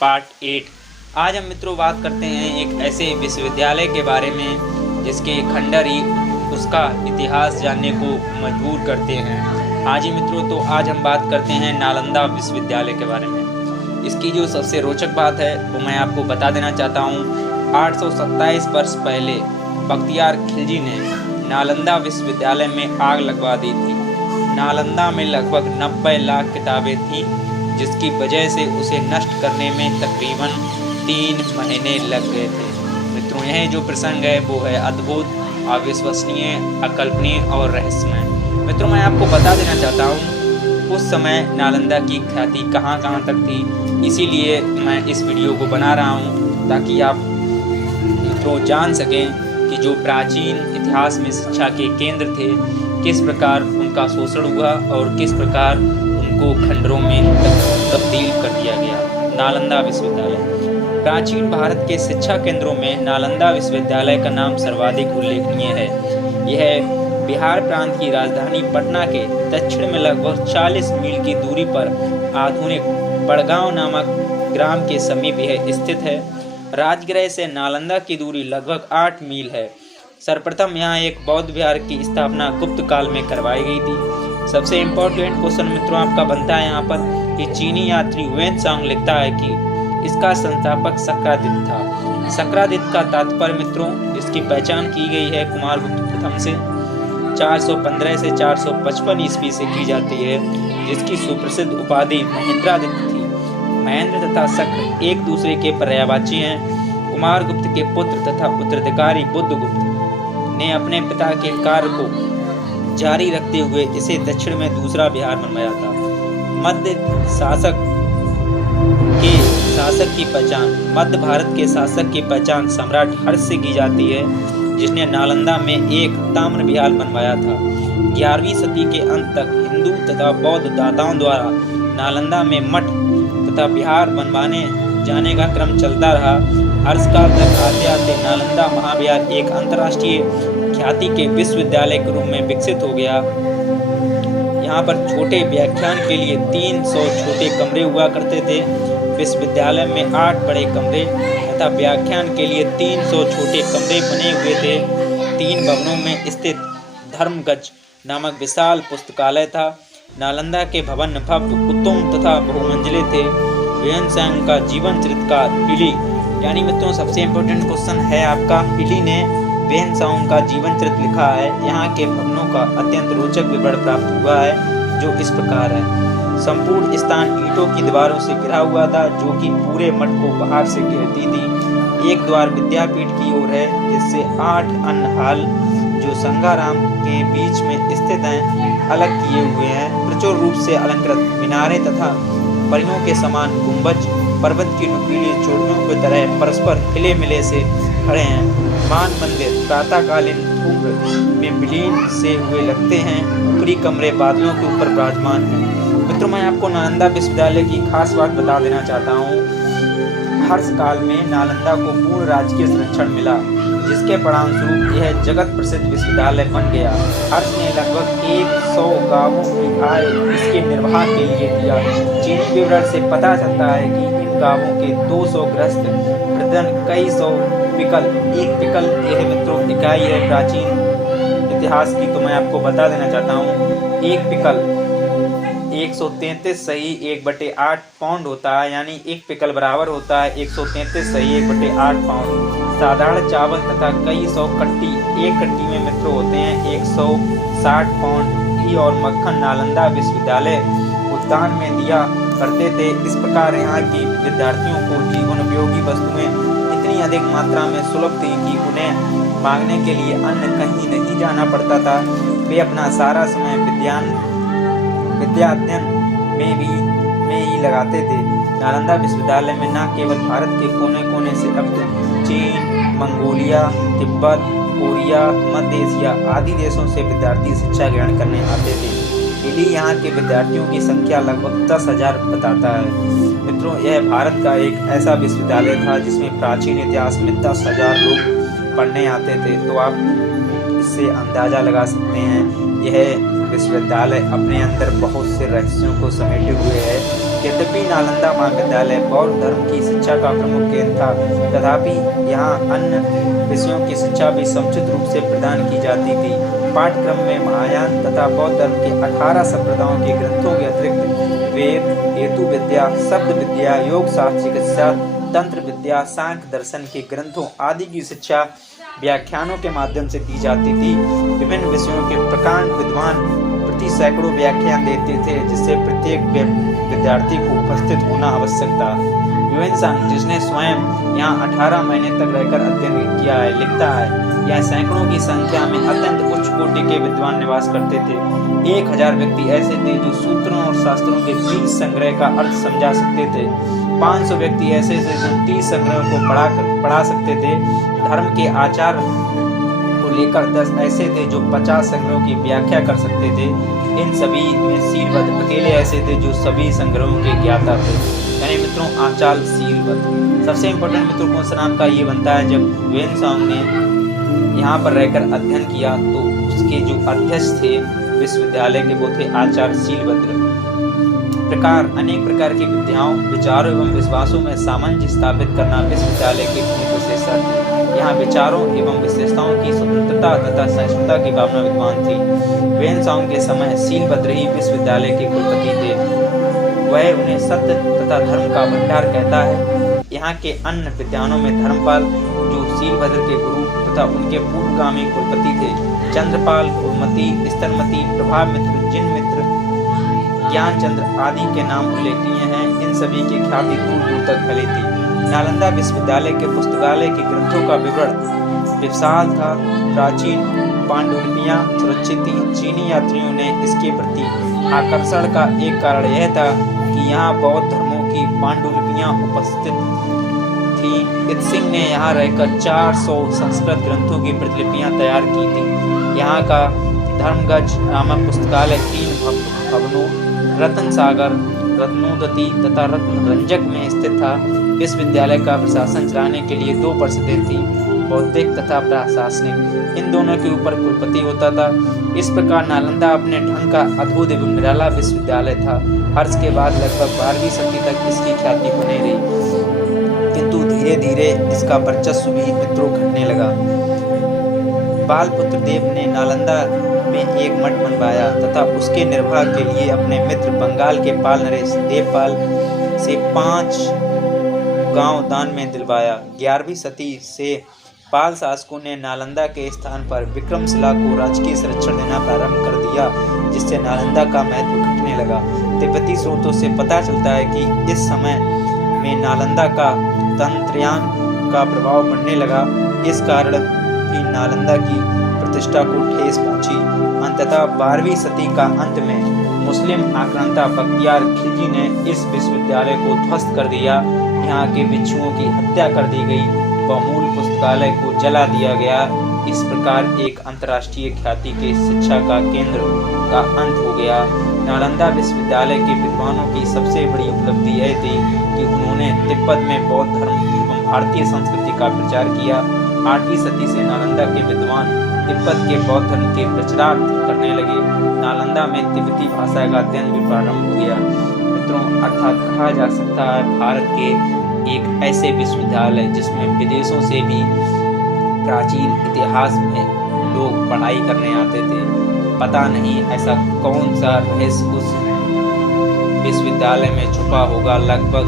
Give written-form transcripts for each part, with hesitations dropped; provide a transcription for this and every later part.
Part 8। आज हम मित्रों बात करते हैं एक ऐसे विश्वविद्यालय के बारे में जिसके खंडहर ही उसका इतिहास जानने को मजबूर करते हैं। हाँ जी मित्रों, तो आज हम बात करते हैं नालंदा विश्वविद्यालय के बारे में। इसकी जो सबसे रोचक बात है वो मैं आपको बता देना चाहता हूँ। 827 वर्ष पहले बख्तियार खिलजी ने नालंदा विश्वविद्यालय में आग लगवा दी थी। नालंदा में लगभग 90 लाख किताबें थीं, जिसकी वजह से उसे नष्ट करने में तकरीबन 3 महीने लग गए थे। मित्रों, यह जो प्रसंग है वो है अद्भुत, अविश्वसनीय, अकल्पनीय और रहस्यमय। मित्रों, मैं आपको बता देना चाहता हूँ उस समय नालंदा की ख्याति कहाँ तक थी। इसीलिए मैं इस वीडियो को बना रहा हूँ ताकि आप मित्रों जान सकें कि जो प्राचीन इतिहास में शिक्षा के केंद्र थे, किस प्रकार उनका शोषण हुआ और किस प्रकार उनको खंडरों में तब्दील कर दिया गया। नालंदा विश्वविद्यालय प्राचीन भारत के शिक्षा केंद्रों में नालंदा विश्वविद्यालय का नाम सर्वाधिक उल्लेखनीय है। यह बिहार प्रांत की राजधानी पटना के दक्षिण में लगभग 40 मील की दूरी पर आधुनिक बड़गांव नामक ग्राम के समीप यह स्थित है। राजगृह से नालंदा की दूरी लगभग 8 मील है। सर्वप्रथम यहाँ एक बौद्ध विहार की स्थापना गुप्त काल में करवाई गई थी। सबसे इम्पोर्टेंट क्वेश्चन मित्रों आपका बनता है यहाँ पर कि चीनी यात्री वेनसांग लिखता है कि इसका संस्थापक शक्रादित्य था। शक्रादित्य का तात्पर्य मित्रों इसकी पहचान की गई है कुमारगुप्त प्रथम से 415 से 455 ईस्वी से की जाती है, जिसकी सुप्रसिद्ध उपाधि महेंद्रादित्य थी। महेंद्र तथा शक्र एक दूसरे के पर्यायवाची हैं। कुमारगुप्त के पुत्र तथा उत्तराधिकारी बुद्धगुप्त ने अपने पिता के कार्य को जारी रखते हुए इसे दक्षिण में दूसरा बिहार बनवाया था। मध्य भारत के शासक की पहचान सम्राट हर्ष से की जाती है, जिसने नालंदा में एक ताम्र विहार बनवाया था। 11वीं सदी के अंत तक हिंदू तथा बौद्ध दाताओं द्वारा नालंदा में मठ तथा बिहार बनवाने जाने का क्रम चलता रहा। हर्षकाल तक आते आते नालंदा महाविहार एक अंतर्राष्ट्रीय ख्याति के विश्वविद्यालय के रूप में विकसित हो गया। यहाँ पर छोटे व्याख्यान के लिए 300 छोटे कमरे हुआ करते थे। विश्वविद्यालय में 8 बड़े कमरे तथा व्याख्यान के लिए 300 छोटे कमरे बने हुए थे। 3 भवनों में स्थित धर्मगज नामक विशाल पुस्तकालय था। नालंदा के भवन भव्य, उत्तम तथा बहुमंजिले थे। वेनसांग का जीवन चरित्रकार हिली, यानी मित्रों सबसे इम्पोर्टेंट क्वेश्चन है आपका, हिली ने वेनसांग का जीवन चरित्र लिखा है। यहाँ के भवनों का अत्यंत रोचक विवरण प्राप्त हुआ है, जो इस प्रकार है। संपूर्ण स्थान ईंटों की दीवारों से घिरा हुआ था, जो कि पूरे मठ को बाहर से घेरती थी। एक द्वार विद्यापीठ की ओर है, जिससे 8 अन्य हाल जो संगाराम के बीच में स्थित हैं अलग किए हुए हैं। प्रचुर रूप से अलंकृत मीनारें तथा परियों के समान गुंबज पर्वत की नुकीली चोटियों की तरह परस्पर हिले मिले से खड़े हैं। मान मंदिर प्रातःकालीन धूम्र में विलीन से हुए लगते हैं। ऊपरी कमरे बादलों के ऊपर विराजमान हैं। मित्रों, मैं आपको नालंदा विश्वविद्यालय की खास बात बता देना चाहता हूँ। हर्ष काल में नालंदा को पूर्ण राजकीय संरक्षण मिला, जिसके परिणामस्वरूप यह जगत प्रसिद्ध विश्वविद्यालय बन गया। हर्ष ने लगभग 100 गांवों की आय इसके निर्वाह के लिए दिया। चीनी विवरण से पता चलता है कि इन गांवों के 200 गृहस्थ प्रतिदिन कई सौ पिकल, एक पिकल यह मित्रों इकाई है प्राचीन इतिहास की, तो मैं आपको बता देना चाहता हूँ। एक पिकल 133 सही 1/8 पाउंड होता है, यानी एक पिकल बराबर होता है 133 सही 1/8 पाउंड। साधारण चावल तथा कई सौ कट्टी, एक कट्टी में मित्रों होते हैं 160 पाउंड घी और मक्खन नालंदा विश्वविद्यालय उद्यान में दिया करते थे। इस प्रकार यहाँ की विद्यार्थियों को जीवन उपयोगी वस्तुएं इतनी अधिक मात्रा में सुलभ थी कि उन्हें मांगने के लिए अन्य कहीं नहीं जाना पड़ता था। वे अपना सारा समय विद्या अध्ययन में ही लगाते थे। नालंदा विश्वविद्यालय में न केवल भारत के कोने कोने से अपितु चीन, मंगोलिया, तिब्बत, कोरिया, मध्य एशिया आदि देशों से विद्यार्थी शिक्षा ग्रहण करने आते थे। हिली यहाँ के विद्यार्थियों की संख्या लगभग 10,000 बताता है। मित्रों, यह भारत का एक ऐसा विश्वविद्यालय था जिसमें प्राचीन इतिहास में 10,000 लोग पढ़ने आते थे। तो आप इससे अंदाजा लगा सकते हैं यह विश्वविद्यालय अपने अंदर बहुत से रहस्यों को समेटे हुए है। यद्यपि नालंदा महाविद्यालय बौद्ध धर्म की शिक्षा का प्रमुख केंद्र था, तथापि यहाँ अन्य विषयों की शिक्षा भी समुचित रूप से प्रदान की जाती थी। पाठ्यक्रम में महायान तथा बौद्ध धर्म के 18 संप्रदायों के ग्रंथों के अतिरिक्त वेद, हेतु विद्या, शब्द विद्या, योग शास्त्र, चिकित्सा, तंत्र विद्या, सांख्य दर्शन के ग्रंथों आदि की शिक्षा व्याख्यानों के माध्यम से दी जाती थी। विभिन्न विषयों के प्रकांड विद्वान प्रति सैकड़ों व्याख्यान देते थे, जिससे प्रत्येक विद्यार्थी को उपस्थित होना आवश्यक था। ह्यूएन जिसने स्वयं यहाँ 18 महीने तक रहकर अध्ययन किया है, लिखता है, यहाँ सैकड़ों की संख्या में अत्यंत उच्च कोटि के विद्वान निवास करते थे। 1000 व्यक्ति ऐसे थे जो सूत्रों और शास्त्रों के 20 संग्रह का अर्थ समझा सकते थे। 500 व्यक्ति ऐसे थे जो 30 संग्रहों को पढ़ा सकते थे। धर्म के आचार को लेकर 10 ऐसे थे जो 50 संग्रहों की व्याख्या कर सकते थे। इन सभी में सीलबद्ध अकेले ऐसे थे जो सभी संग्रहों के ज्ञाता थे। यानी मित्रों, आचार्य सीलबद्ध। सबसे इम्पोर्टेंट मित्रों कौन सा नाम का ये बनता है, जब ह्यूएन ने यहाँ पर रहकर अध्ययन किया तो उसके जो अध्यक्ष थे विश्वविद्यालय के, वो थे आचार्य सीलबद्ध। प्रकार अनेक प्रकार की विद्याओं, विचारों एवं विश्वासों में सामंजस्य स्थापित करना विश्वविद्यालय की प्रमुख विशेषता थी। यहाँ विचारों एवं विशेषताओं की स्वतंत्रता तथा सहिष्णुता की भावना विद्वान थी। ह्यूएन के समय सीलबद्ध ही विश्वविद्यालय के कुलपति थे। वह उन्हें सत्य तथा धर्म का भंडार कहता है। यहाँ के अन्य विद्वानों में धर्मपाल, जो सीलबद्ध के गुरु तथा उनके पूर्वगामी कुलपति थे, चंद्रपाल, कुलमती, स्तरमती, प्रभामित्र, जिनमित्र, ज्ञानचंद्र आदि के नाम उल्लेखनीय हैं। इन सभी की ख्याति दूर दूर तक फैली थी। नालंदा विश्वविद्यालय के पुस्तकालय के ग्रंथों का विवरण विशाल था। प्राचीन पांडुलिपियां सुरक्षित थीं। चीनी यात्रियों ने इसके प्रति आकर्षण का एक कारण यह था कि यहाँ बौद्ध धर्मों की पांडुलिपियां उपस्थित थीं। इत्सिंग ने यहाँ रहकर 400 संस्कृत ग्रंथों की प्रतिलिपियां तैयार की थी। यहाँ का धर्मगज नामक पुस्तकालय 3 भवनों रत्न सागर, रत्नोदती तथा रत्नरंजक में स्थित था। विश्वविद्यालय का प्रशासन चलाने के लिए 2 परिषदें थीं, बौद्धिक तथा प्रशासनिक। इन दोनों के ऊपर कुलपति होता था। इस प्रकार नालंदा अपने ढंग का अद्भुत एवं निराला विश्वविद्यालय था। हर्ष के बाद लगभग 12वीं सदी तक इसकी ख्याति बनी रही, किंतु धीरे धीरे इसका वर्चस्व भी मित्रों घटने लगा। बालपुत्र देव ने नालंदा में एक मठ बनवाया तथा उसके निर्वाह के लिए अपने मित्र बंगाल के पाल नरेश देवपाल से 5 गांव दान में दिलवाया। 11वीं सदी से पाल शासकों ने नालंदा के स्थान पर विक्रमशिला को राजकीय संरक्षण देना प्रारंभ कर दिया, जिससे नालंदा का महत्व घटने लगा। तिब्बती स्रोतों से पता चलता है कि इस समय में नालंदा का तंत्रयान का प्रभाव बढ़ने लगा। इस कारण भी नालंदा की प्रतिष्ठा को ठेस पहुंची। अंततः 12वीं सदी का अंत में मुस्लिम आक्रांता बख्तियार खिलजी ने इस विश्वविद्यालय को ध्वस्त कर दिया। यहाँ के भिक्षुओं की हत्या कर दी गई व मूल पुस्तकालय को जला दिया गया। इस प्रकार एक अंतर्राष्ट्रीय ख्याति के शिक्षा का केंद्र का अंत हो गया। नालंदा विश्वविद्यालय के विद्वानों की सबसे बड़ी उपलब्धि यह थी कि उन्होंने तिब्बत में बौद्ध धर्म एवं भारतीय संस्कृति का प्रचार किया। 8वीं सदी से नालंदा के विद्वान तिब्बत के बौद्ध धर्म के प्रचारार्थ करने लगे। नालंदा में तिब्बती भाषा का अध्ययन भी प्रारंभ हो गया। मित्रों, अर्थात कहा जा सकता है भारत के एक ऐसे विश्वविद्यालय जिसमें विदेशों से भी प्राचीन इतिहास में लोग पढ़ाई करने आते थे। पता नहीं ऐसा कौन सा रहस्य उस विश्वविद्यालय में छुपा होगा। लगभग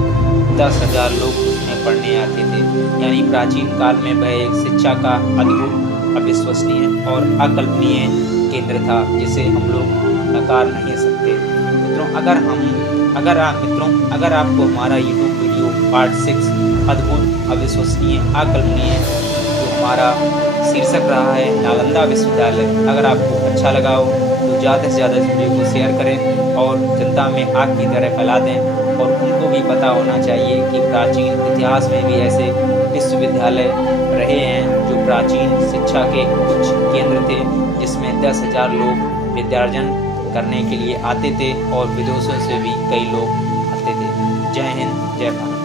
10,000 लोग उसमें पढ़ने आते थे। यानी प्राचीन काल में वह एक शिक्षा का अद्भुत, अविश्वसनीय और अकल्पनीय केंद्र था, जिसे हम लोग नकार नहीं सकते। मित्रों, अगर आपको हमारा YouTube वीडियो पार्ट 6 अद्भुत, अविश्वसनीय, अकल्पनीय, जो हमारा शीर्षक रहा है नालंदा विश्वविद्यालय, अगर आपको अच्छा लगा हो तो ज़्यादा से ज़्यादा इस वीडियो को शेयर करें और जनता में आग की तरह फैला दें। और उनको भी पता होना चाहिए कि प्राचीन इतिहास में भी ऐसे विश्वविद्यालय रहे हैं जो प्राचीन शिक्षा के उच्च केंद्र थे, जिसमें 10,000 लोग विद्यार्जन करने के लिए आते थे और विदेशों से भी कई लोग आते थे। जय हिंद, जय भारत।